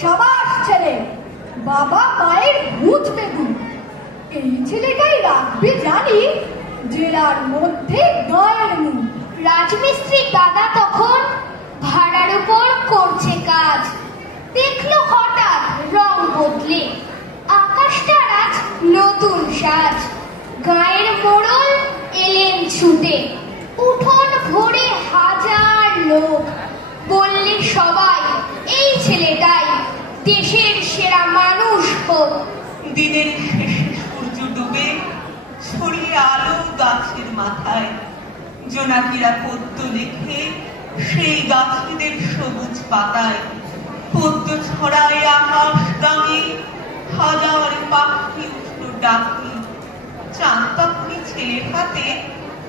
সাবাস ছেলে, বাবা মায়ের ভূত বেগুন। এই ছেলেটাই রাখবে জানি জেলার মধ্যে গায়ের মুখ। রাজমিস্ত্রি দাদা তখন ভাড়ার উপর করছে কাজ, দেখলো হঠাৎ রং বদলে, আকাশটার আজ নতুন সাজ। গায়ের মোড়ল এলেন ছুটে, উঠোন ভরে হাজার লোক। বললে সবাই এই ছেলেটাই দেশের সেরা মানুষ হোক। দিনের শেষে সূর্য ডুবে ছড়িয়ে আলো গাছের মাথায়, জোনাকিরা পদ্য লেখে সেই গাছেদের সবুজ পাতায়। পদ্য ছড়ায় আকাশ গাঙে, হাজার পাখি উঠল ডাকে। চাঁদ তখনই ছেলের হাতে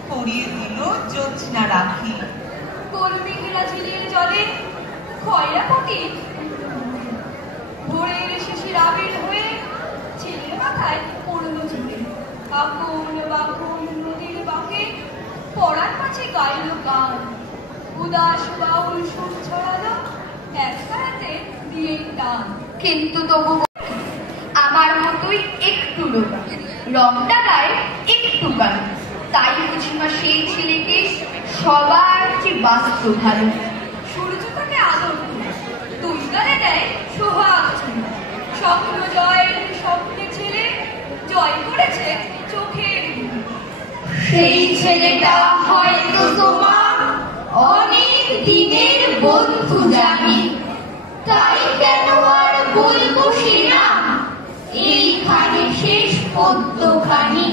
পরিয়ে দিল জ্যোৎস্না রাখি। কলমি ঘেরা ঝিলের জলে খয়রা পাখি ভোরের শিশির আবির হয়ে ছেলের মাথায় পড়ল চুলে। বাকুন বাকুন নদীর বাঁকে পড়ার মাঝে গাইল গান, উদাস বাউল সুর ছড়ালো এক তারাতে দিয়ে টান। কিন্তু তবু আমার মতোই একটু লোকা, রংটা গায়ে একটু গান, তাই বুঝিমা সেই ছেলেকে সবার চেয়ে বাস্তব ভালো। সূর্য তাকে আদর করে, দুই গানে দেয় সোহাগ চুল। স্বপ্ন জয়ের স্বপ্নে ছেলে জয় করেছে চোখের ঘুম। সেই ছেলেটা হয়তো তোমার অনেক দিনের বন্ধু জানি, তাই কেন আর বলবো সে নাম, এইখানে শেষ পদ্যখানি।